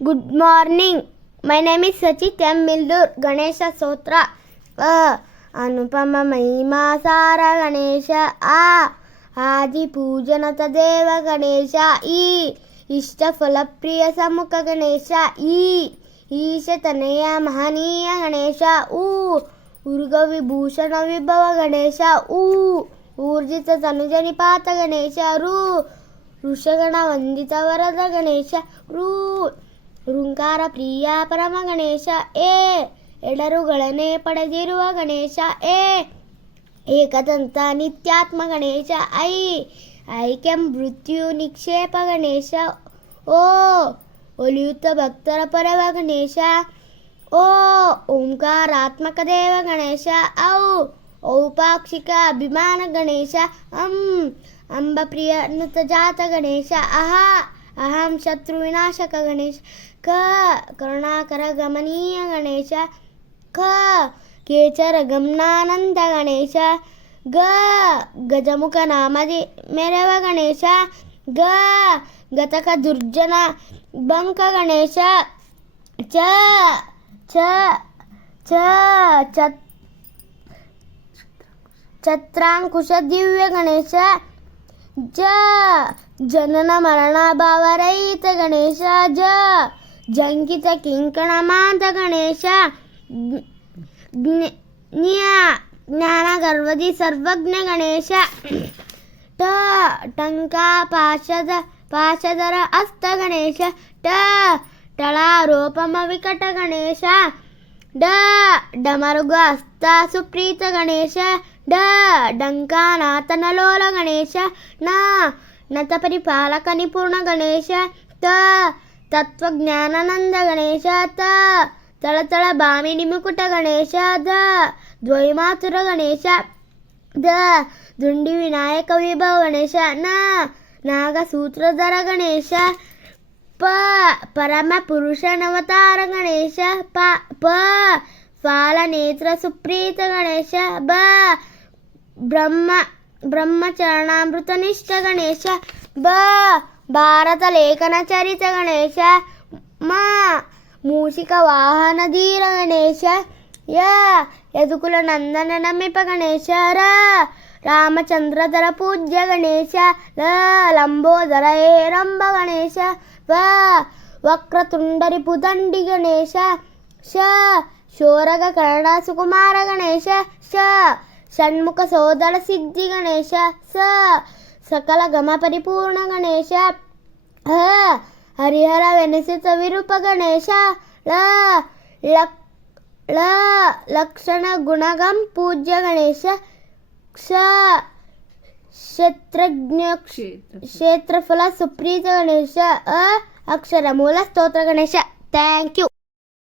Good morning. My name is Sachit M. Mildur. Ganesha Sotra. Anupama Mahima Sara Ganesha. Adi Pujana Tadeva Ganesha. Ishta Falapriya Samukha Ganesha. Isha Taneya Mahaniya Ganesha. Urga Vibhushana Vibhava Ganesha. Urjita Tanujanipata Ganesha. ಋಷಗಣ ವಂದಿತ ವರದ ಗಣೇಶ ಋಂಕಾರ ಪ್ರಿಯ ಪರಮ ಗಣೇಶ ಎಡರುಗಳನ್ನೇ ಪಡೆದಿರುವ ಗಣೇಶ ಏಕದಂತ ನಿತ್ಯಾತ್ಮ ಗಣೇಶ ಐಕ್ಯ ಮೃತ್ಯು ನಿಕ್ಷೇಪ ಗಣೇಶ ಒಲಿಯುತ್ತ ಭಕ್ತರ ಪರವ ಗಣೇಶ ಓಂಕಾರಾತ್ಮಕ ದೇವ ಗಣೇಶ ಔಪಾಕ್ಷಿಕ ಅಭಿಮಾನ ಗಣೇಶ ಅಂಬ ಪ್ರಿಯ ನುತ ಜಾತ ಗಣೇಶ ಅಹಂ ಶತ್ರು ವಿನಾಶಕ ಗಣೇಶ ಕರುಣಾಕರ ಗಮನೀಯ ಗಣೇಶ ಕೇಚರ ಗಮನಾನಂದ ಗಣೇಶ ಗಜಮುಖ ನಾಮದಿ ಮೆರವ ಗಣೇಶ ಗತಕ ದುರ್ಜನ ಬಂಕ ಗಣೇಶ ಛತ್ರಾಂಕುಶ ದಿವ್ಯ ಗಣೇಶ ಜನನ ಮರಣ ಭಾವರಹಿತ ಗಣೇಶ ಜಂಕಿತ ಕಿಂಕಣ ಮಾಂತ ಗಣೇಶ ಜ್ಞಾನ ಗರ್ವದಿ ಸರ್ವಜ್ಞ ಗಣೇಶ ಟಂಕಾ ಪಾಶಧರ ಹಸ್ತ ಗಣೇಶ ಟಳಾರೋಪಮ ವಿಕಟ ಗಣೇಶ ಡಮರುಗ ಹಸ್ತ ಸುಪ್ರೀತ ಗಣೇಶ ಡಂಕಾನಾಥನಲೋಲ ಗಣೇಶ ನತ ಪರಿಪಾಲಕ ನಿಪುಣ ಗಣೇಶ ತತ್ವಜ್ಞಾನಾನಂದ ಗಣೇಶ ತಳತಳ ಭಾಮಿನಿ ಮುಕುಟ ಗಣೇಶ ದ್ವೈಮಾತುರ ಗಣೇಶ ದುಂಡಿ ವಿನಾಯಕ ವಿಭವ ಗಣೇಶ ನಾಗಸೂತ್ರಧರ ಗಣೇಶ ಪರಮ ಪುರುಷ ನವತಾರ ಗಣೇಶ ಫಾಲ ನೇತ್ರ ಸುಪ್ರೀತ ಗಣೇಶ ಬ್ರಹ್ಮಚರಣಾಮೃತ ನಿಷ್ಠ ಗಣೇಶ ಭಾರತ ಲೇಖನ ಚರಿತ ಗಣೇಶ ಮೂಷಿಕ ವಾಹನ ಧೀರ ಗಣೇಶ ಯದುಕುಲ ನಂದನ ನಮಿಪ ಗಣೇಶ ರಾಮಚಂದ್ರಧರ ಪೂಜ್ಯ ಗಣೇಶ ಲಂಬೋದರ ಹೇರಂಬ ಗಣೇಶ ವಕ್ರತುಂಡರಿ ಪುದಂಡಿ ಗಣೇಶ ಶೋರಗ ಕರ್ಣ ಸುಕುಮಾರ ಗಣೇಶ ಷಣ್ಮುಖ ಸೋದರ ಸಿದ್ಧಿ ಗಣೇಶ ಸಕಲ ಗಮ ಪರಿಪೂರ್ಣ ಗಣೇಶ ಹರಿಹರ ವೆನಿಸಿತ ವಿರೂಪ ಗಣೇಶ ಲಕ್ಷಣ ಗುಣಗಂ ಪೂಜ್ಯ ಗಣೇಶ ಕ್ಷೇತ್ರಫಲ ಸುಪ್ರೀತ ಗಣೇಶ ಅಕ್ಷರ ಮೂಲ ಸ್ತೋತ್ರ ಗಣೇಶ. Thank you.